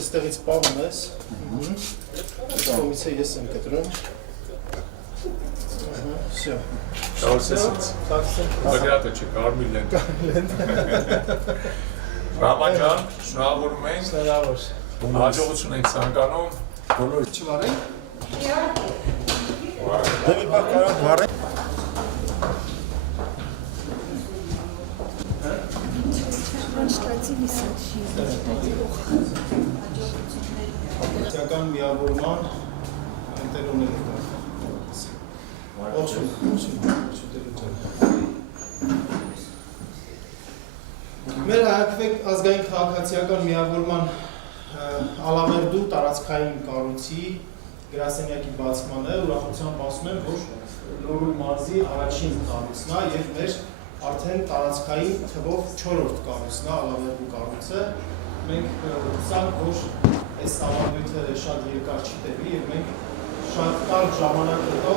այստեղից պահում ես։ Այս կողմից ես եմ կտրում։ Всё. Բագրատը չի, կարմիր լենտ։ Ռամանջան, շնորհավորում ենք։ Շնորհավոր։ Հաջողություն ենք ցանկանում։ Բոլորը չվարեն։ Դե մի բան կարող վարեն։ Հաջողության միավորման ընտրումներ կան։ Մեր հայկվեք ազգային քաղաքացիական միավորման Ալավերդու տարածքային կառույցի գրասենյակի բացմանը ուրախությամբ ասում եմ, որ Լոռու մարզի առաջին կառույցն է եւ մեր արդեն տարածքային թվով 4-րդ կառույցն է Ալավերդու կառույցը։ Մենք հուսանք, որ այս ավանդույթը շատ երկար չի տևի եւ մենք շատ կարճ ժամանակ հետո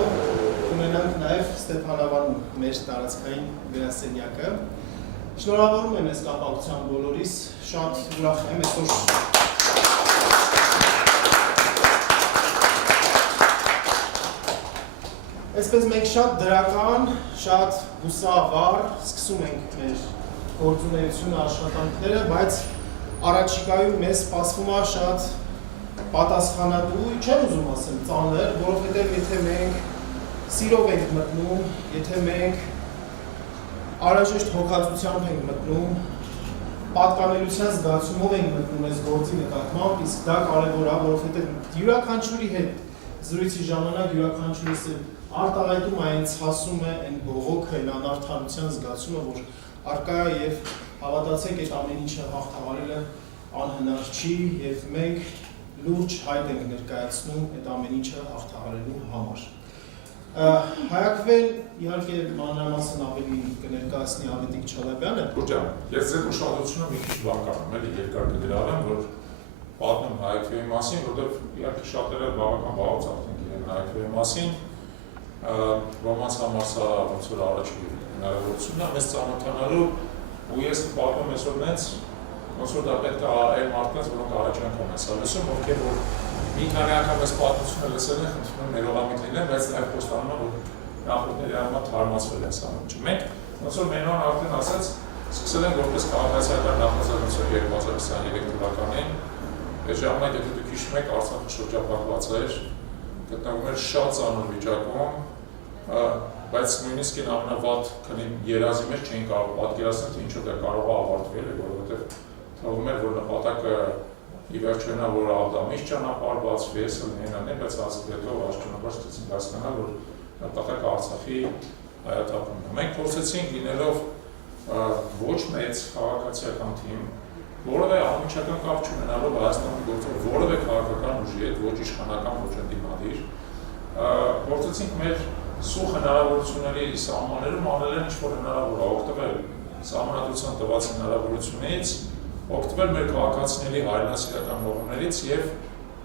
ունենանք նաեւ Ստեփանավանում մեր տարածքային գրասենյակը։ Շնորհավորում եմ այս կապակցությամբ բոլորիս, շատ ուրախ եմ այսօր Այսպես մենք շատ դրական, շատ հուսավառ սկսում ենք մեր գործունեությունը, աշխատանքները, բայց առաջիկայում մեզ սպասվում է շատ պատասխանատու, չեմ ուզում ասեմ ծանր, որովհետև եթե մենք սիրով ենք մտնում, եթե մենք Արաժեշտ հոգացությամբ ենք մտնում, պատկանելության զգացումով ենք մտնում այս գործի նկատմամբ, իսկ դա կարևոր է, որովհետև յուրաքանչյուրի հետ զրույցի ժամանակ յուրաքանչյուրիս արտահայտում այն ցասում է այն բողոքը, այն անարդարության զգացումը, որ արկա է եւ հավատացեք, այդ ամեն ինչը հաղթահարելը անհնար չի եւ մենք լուրջ հայտ ենք ներկայացնում այդ ամեն ինչը հաղթահարելու համար։ Հայակվել իհարկե մանրամասն ավելի կներկայացնի Ավետիք Չալաբյանը։ Ջան, ես ձեր ուշադրությունը մի քիչ բան կանեմ, էլի երկար կգրավեմ, որ պատմեմ Հայակվեի մասին, որովհետև իհարկե շատերը բավական վաղուց արդեն գիտեն Հայակվեի մասին, ոմանց համար սա ոնց որ առաջի հնարավորությունն է մեզ ծանոթանալու, ու ես պատմում այսօր նենց, ոնց որ դա պետք է այլ մարդկանց, որոնք առաջ անգամ են սա լսում, ովքեր որ մի քանի անգամ այս պատմությունը լսել են, խնդրում եմ ներողամիտ լինեն, բայց նաև խոստանում եմ, որ նախորդների համար թարմացվել է սա ամենը։ Մենք ոնց որ Մենոն արդեն ասաց, սկսել ենք որպես քաղաքացիական նախաձեռնություն 2023 թվականին, այդ ժամանակ եթե դուք հիշում եք, Արցախը շրջապատված էր, գտնվում էր շատ ծանր վիճակում, բայց նույնիսկ այն ամենավատ քնին երազի մեջ չէին կարող պատկերացնել, թե ինչով դա կարող է ավարտվել, որովհետև թվում էր, որ նպատակը ի վերջո նա որ Ալդամից ճանապարհ բացվի, ես լինենան, բայց հետո աշճանաբար ստացինք հասկանալ, որ նպատակը Արցախի հայաթափումն է։ Մենք փորձեցինք լինելով ոչ մեծ քաղաքացիական թիմ, որևէ անմիջական կապ չունենալով Հայաստանի գործով որևէ քաղաքական ուժի հետ, ոչ իշխանական, ոչ ընդդիմադիր, փորձեցինք մեր սուղ հնարավորությունների սահմաններում անել են ինչ-որ հնարավոր է, օգտվել սահմանադրության տված հնարավորությունից, օգտվել մեր քաղաքացիների հայրենասիրական մոռումներից եւ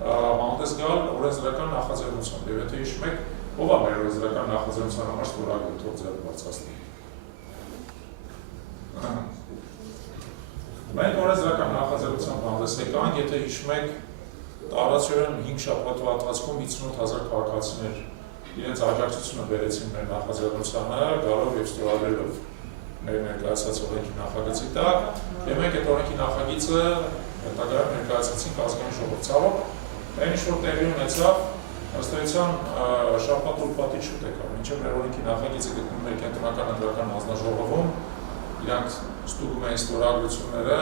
հանդես գալ օրենսդրական նախաձեռնությամբ։ Եվ եթե հիշում եք, ով է մեր օրենսդրական նախաձեռնության համար ստորագրել թող ձեռք բարձրացնի։ Մենք օրենսդրական նախաձեռնությամբ հանդես եկանք, եթե հիշում եք, տարածորեն 5 շաբաթվա ընթացքում 58,000 քաղաքացիներ իրենց աջակցությունը բերեցին մեր նախաձեռնությանը, գալով եւ ստորագրելով մեր ներկայացած օրենքի նախագծի տակ, եւ մենք այդ օրենքի նախագիծը հետագայում ներկայացրեցինք ազգային ժողով ցավոք, այն ինչ որ տեղի ունեցավ, ըստ էության շաբաթ ուրբաթի շուտ եկավ, մինչեւ մեր օրենքի նախագիծը գտնվում էր կենտրոնական ընտրական հանձնաժողովում, իրանք ստուգում էին ստորագրությունները,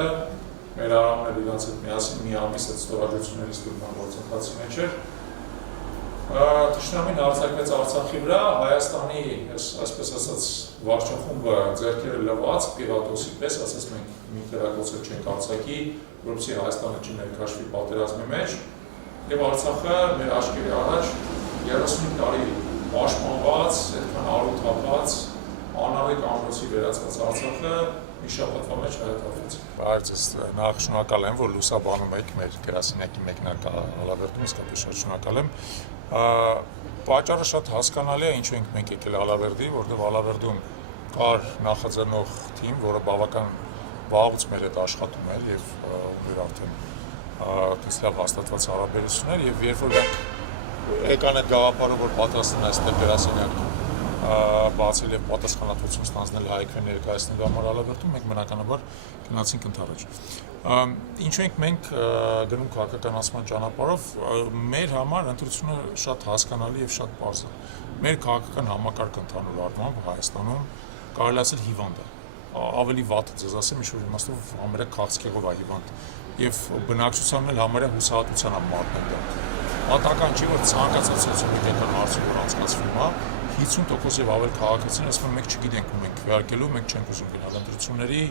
մեր արամները իրանց հետ միասին մի ամիս այդ ստորագրությունների ստուգման գործընթացի մեջ էր։ Թշնամին արձակվեց Արցախի վրա, Հայաստանի, այսպես ասած, վարչախումբը ձեռքերը լվաց, Պիլատոսի պես, ասես մենք մի քրակոցը չենք արձակի, որպեսզի Հայաստանը չներքաշվի պատերազմի մեջ, եւ Արցախը մեր աչքերի առաջ 35 տարի պաշտպանված, այդքան արութապած, անարիք ամրոցի վերածված Արցախը մի շաբաթվա մեջ հայտարարվեց։ Բայց նախ շնորհակալ եմ, որ լուսաբանում եք մեր գրասենյակի մեկնակ Ալավերդում, իսկապես շատ շնորհակալ եմ։ Պատճառը շատ հասկանալի է, ինչու ենք մենք եկել Ալավերդի, որտեղ Ալավերդում կար նախաձեռնող թիմ, որը բավական վաղուց մեր հետ աշխատում էր եւ ուներ արդեն այստեղ հաստատված հարաբերություններ եւ երբ որ եկան այդ գաղափարը, որ պատրաստ են այստեղ գրասենյակ բացել եւ պատասխանատվություն ստանձնել հայկական ներկայացնելու համար Ալավերդում, մենք բնականաբար գնացինք ընդառաջ։ Ինչու ենք մենք գնում քաղաքականացման ճանապարհով, մեր համար ընտրությունը շատ հասկանալի եւ շատ պարզ է։ Մեր քաղաքական համակարգը ընդհանուր առմամբ Հայաստանում կարելի ասել հիվանդ է։ Ավելի վատ ձեզ ասեմ, ինչ-որ իմաստով համարյա քաղցկեղով է հիվանդ եւ բնակչությանն էլ համարյա հուսահատության է մատնել դա։ Պատահական չի, որ ցանկացած սոցիալական հարցը որ անցկացվում է, 50% եւ ավել քաղաքացիներ ասում են մենք չգիտենք ու մենք քվեարկելու, մենք չենք ուզում գնալ ընտրությունների,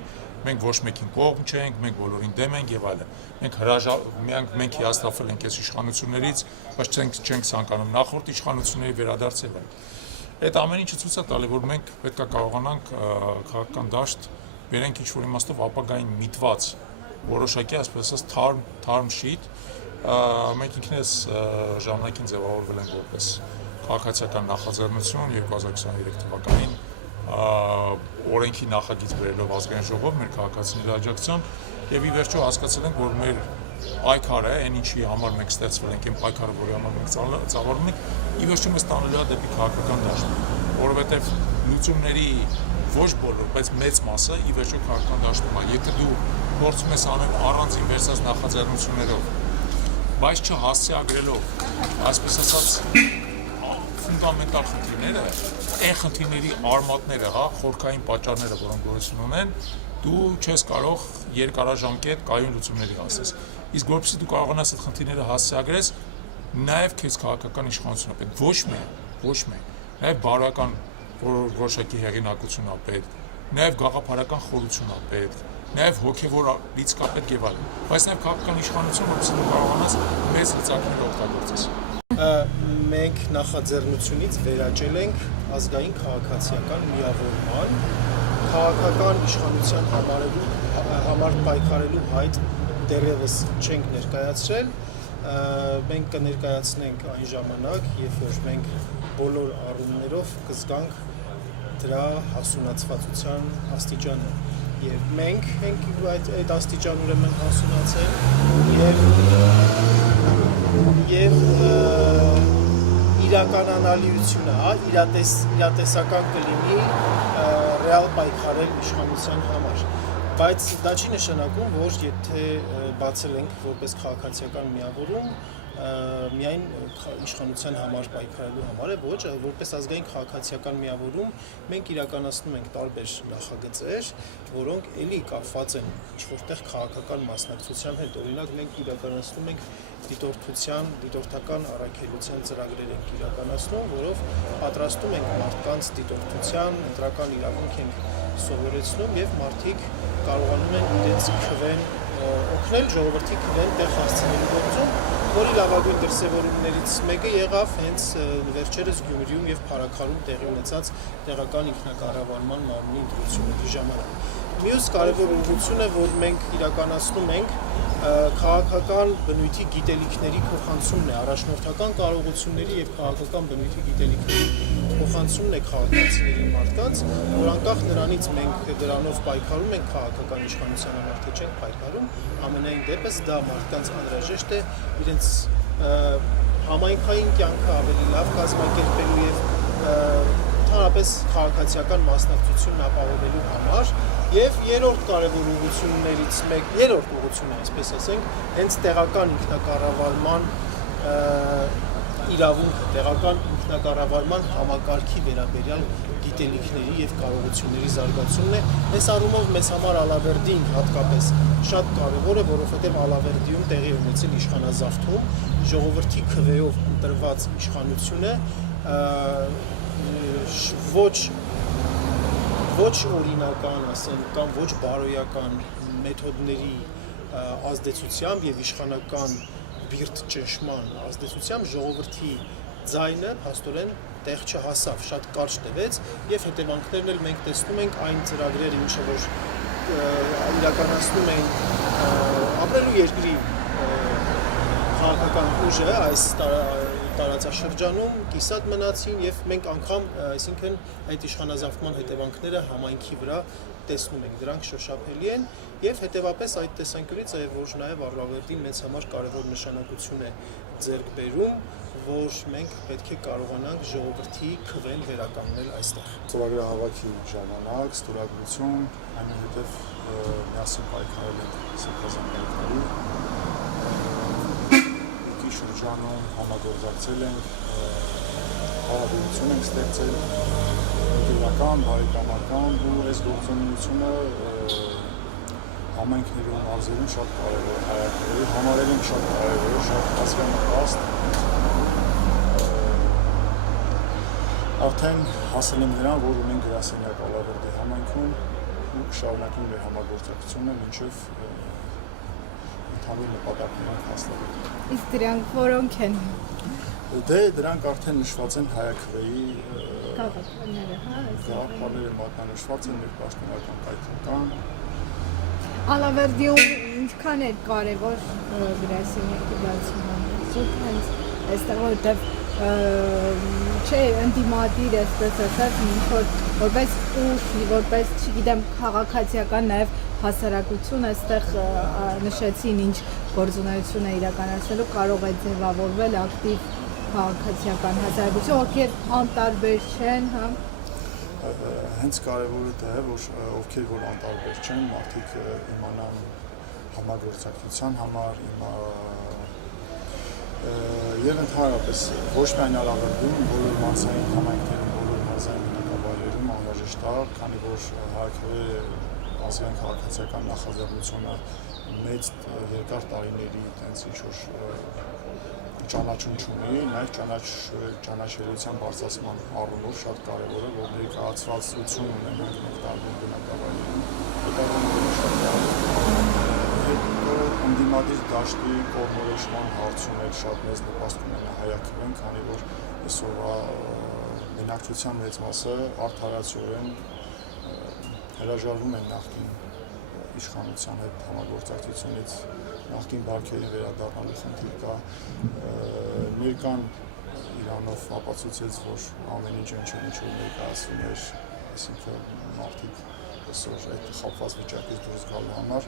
մենք ոչ մեկին կողմ չենք, մենք բոլորին դեմ ենք եւ այլն։ Մենք հիասթափվել ենք այս իշխանություններից, բայց չենք ցանկանում նախորդ իշխանությունների վերադարձել են։ Այդ ամեն ինչը ցույց է տալի, որ մենք պետք է կարողանանք քաղաքական դաշտ բերենք ինչ-որ իմաստով ապագային միտված որոշակի, այսպես ասած, թարմ շիտ, մենք ինքնես ժամանակին ձևավորվել ենք որպես քաղաքացիական նախաձեռնություն 2023 թվականին օրենքի նախագիծ բերելով ազգային ժողով մեր քաղաքացիների աջակցությամբ եւ ի վերջո հասկացել ենք, որ մեր պայքարը, այն ինչի համար մենք ստեղծվել ենք, այն պայքարը, որի համար մենք ծավալվում ենք, ի վերջո մեզ տանելու է դեպի քաղաքական դաշտ, որովհետեւ լուծումների ոչ բոլոր, բայց մեծ մասը ի վերջո քաղաքական դաշտում է։ Եթե դու փորձում ես անել առանց ինվերսած նախաձեռնություններով, բայց չհասցեագրելով, այսպես ասած, ֆունդամենտալ խնդիրները, այն խնդիրների արմատները, խորքային պատճառները, որոնք գոյություն ունեն, դու չես կարող երկարաժամկետ կայուն լուծումների հասնել։ Իսկ որպեսզի դու կարողանաս այդ խնդիրները հասցեագրես, նաև քեզ քաղաքական իշխանություն է պետք, ոչ մեկ, նաև բարոյական որոշակի հեղինակություն է պետք, նաև գաղափարական խորություն է պետք, նաև հոգևոր լիցք է պետք եւ այլն, բայց նաև քաղաքական իշխանություն, որպեսզի դու կարողանաս մեծ լծակներ օգտագործես։ Մենք նախաձեռնությունից վերաճել ենք ազգային քաղաքացիական միավորման, քաղաքական իշխանության համար պայքարելու հայտ դեռևս չենք ներկայացրել, մենք կներկայացնենք այն ժամանակ, երբ որ մենք բոլոր առումներով կզգանք դրա հասունացվածության աստիճանը, եւ մենք ենք այդ աստիճան ուրեմն հասունացել եւ իրականանալիությունը, իրատեսական կլինի ռեալ պայքարել իշխանության համար, բայց դա չի նշանակում, որ եթե բացել ենք որպես քաղաքացիական միավորում, միայն իշխանության համար պայքարելու համար է, ոչ, որպես ազգային քաղաքացիական միավորում մենք իրականացնում ենք տարբեր նախագծեր, որոնք էլի կապված են ինչ-որտեղ քաղաքական մասնակցության հետ, օրինակ մենք իրականացնում ենք դիտորդական առաքելության ծրագրեր ենք իրականացնում, որով պատրաստում ենք մարդկանց դիտորդության, ընտրական իրավունք ենք սովորեցնում եւ մարդիկ կարողանում են իրենց քվեն օգնել ժողովրդի քվեն տեղ հասցնելու գործում, որի լավագույն դրսևորումներից մեկը եղավ հենց վերջերս Գյումրիում եւ Փարաքարում տեղի ունեցած տեղական ինքնակառավարման մարմնի ընտրությունների ժամանակ։ Մյուս կարևոր ուղղությունը, որ մենք իրականացնում ենք, քաղաքական բնույթի գիտելիքների փոխանցումն է, առաջնորդական կարողությունների եւ քաղաքական բնույթի գիտելիքների փոխանցումն է քաղաքացիների մարդկանց, որ անկախ նրանից մենք դրանով պայքարում ենք քաղաքական իշխանության համար, թե չենք պայքարում, ամենայն դեպս դա մարդկանց անհրաժեշտ է իրենց համայնքային կյանքը ավելի լավ կազմակերպելու եւ ընդհանրապես քաղաքացիական մասնակցությունն ապահովելու համար եւ երրորդ կարևոր ուղղություններից երրորդ ուղղությունը, այսպես ասենք, հենց տեղական ինքնակառավարման իրավունքը, տեղական ինքնակառավարման համակարգի վերաբերյալ գիտելիքների եւ կարողությունների զարգացումն է։ Այս առումով մեզ համար Ալավերդին հատկապես շատ կարևոր է, որովհետեւ Ալավերդիում տեղի ունեցել իշխանազավթում, ժողովրդի քվեով ընտրված իշխանությունը ոչ օրինական, ասենք, կամ ոչ բարոյական մեթոդների ազդեցությամբ եւ իշխանական բիրտ ճնշման ազդեցությամբ ժողովրդի ձայնը փաստորեն տեղ չհասավ, շատ կարճ տևեց եւ հետևանքներն էլ մենք տեսնում ենք այն ծրագրերը, ինչը որ իրականացնում են ապրելու երկրի քաղաքական ուժը այս տարածաշրջանում կիսատ մնացին եւ մենք անգամ, այսինքն այդ իշխանազավթման հետևանքները համայնքի վրա տեսնում ենք, դրանք շոշափելի են եւ հետեւապես այդ տեսանկյունից այլ որ նաեւ առավելին մեծ համար կարեւոր նշանակություն է ձեռք բերում, որ մենք պետք է կարողանանք ժողովրդի քվեն վերականգնել այստեղ։ Ծրագրահավաքի ժամանակ ստորագրություն, այնուհետև միասին պայքարել ենք սեփականների եկի շրջանում համագործակցել ենք, հարաբերություն ենք ստեղծել ընկերական, բարեկամական ու այս գործունեությունը համայնքների ու մարզերում շատ կարևոր է, հայրենիների համարել ենք շատ կարևոր է, շատ հասկանալի Արդեն հասել ենք նրան, որ ունենք գրասենյակ Ալավերդի համայնքում ու շարունակում մեր համագործակցությունը մինչև ընդհանուր նպատակներով հասնել։ Իսկ դրանք որոնք են։ Դե դրանք արդեն նշված են հայաքվեի Գաղափարները, գաղափարները մատնանշված են մեր պաշտոնական կայքական։ Ալավերդիում ինչքան է կարևոր գրասենյակի բացումը։ Զուտ հենց այստեղ որտեղ չէ, ընդդիմադիր այսպես ասած, որպես ուժ, որպես, չգիտեմ, քաղաքացիական նաև հասարակություն այստեղ նշեցին ինչ գործունեություն է իրականացնելու, կարող է ձևավորվել ակտիվ քաղաքացիական հասարակություն, ովքեր անտարբեր չեն, հա։ Հենց կարևորը դա է, որ ովքեր որ անտարբեր չեն, մարդիկ իմանան համագործակցության համար, Եվ ընդհանրապես ոչ միայն Ալավերդում, բոլոր մարզային համայնքներում, բոլոր մարզային բնակավայրերում անհրաժեշտ է, քանի որ հայաքվեի ազգային քաղաքացիական նախաձեռնությունը մեծ երկար տարիների տենց ինչ-որ ճանաչում չունի, նաև ճանաչելիության բարձրացման առումով շատ կարևոր է, որ ներկայացվածություն ունենանք մեր տարբեր բնակավայրերում, ընդդիմադիր դաշտի կողմնորոշման հարցում էլ շատ մեծ նպաստ ունենա հայաքվեն, քանի որ այսօրվա բնակչության մեծ մասը արդարացիորեն հրաժարվում են նախկին իշխանության հետ համագործակցությունից, նախկին բարքերին վերադառնալու խնդիր կա, ներկան Իրանով ապացուցեց, որ ամեն ինչ ինչ ներկայացվում էր, այսինքն մարդիկ այսօր այդ խապված վիճակից դուրս գալու համար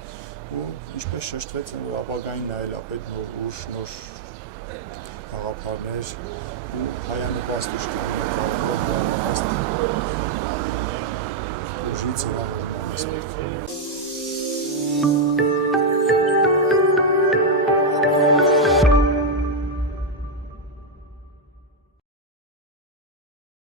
ու ինչպես շեշտվեց, որ ապագային նայել ապետ նոր ուժ, նոր գաղափարներ ու հայանպաստ ուժ ուժի ձևավորման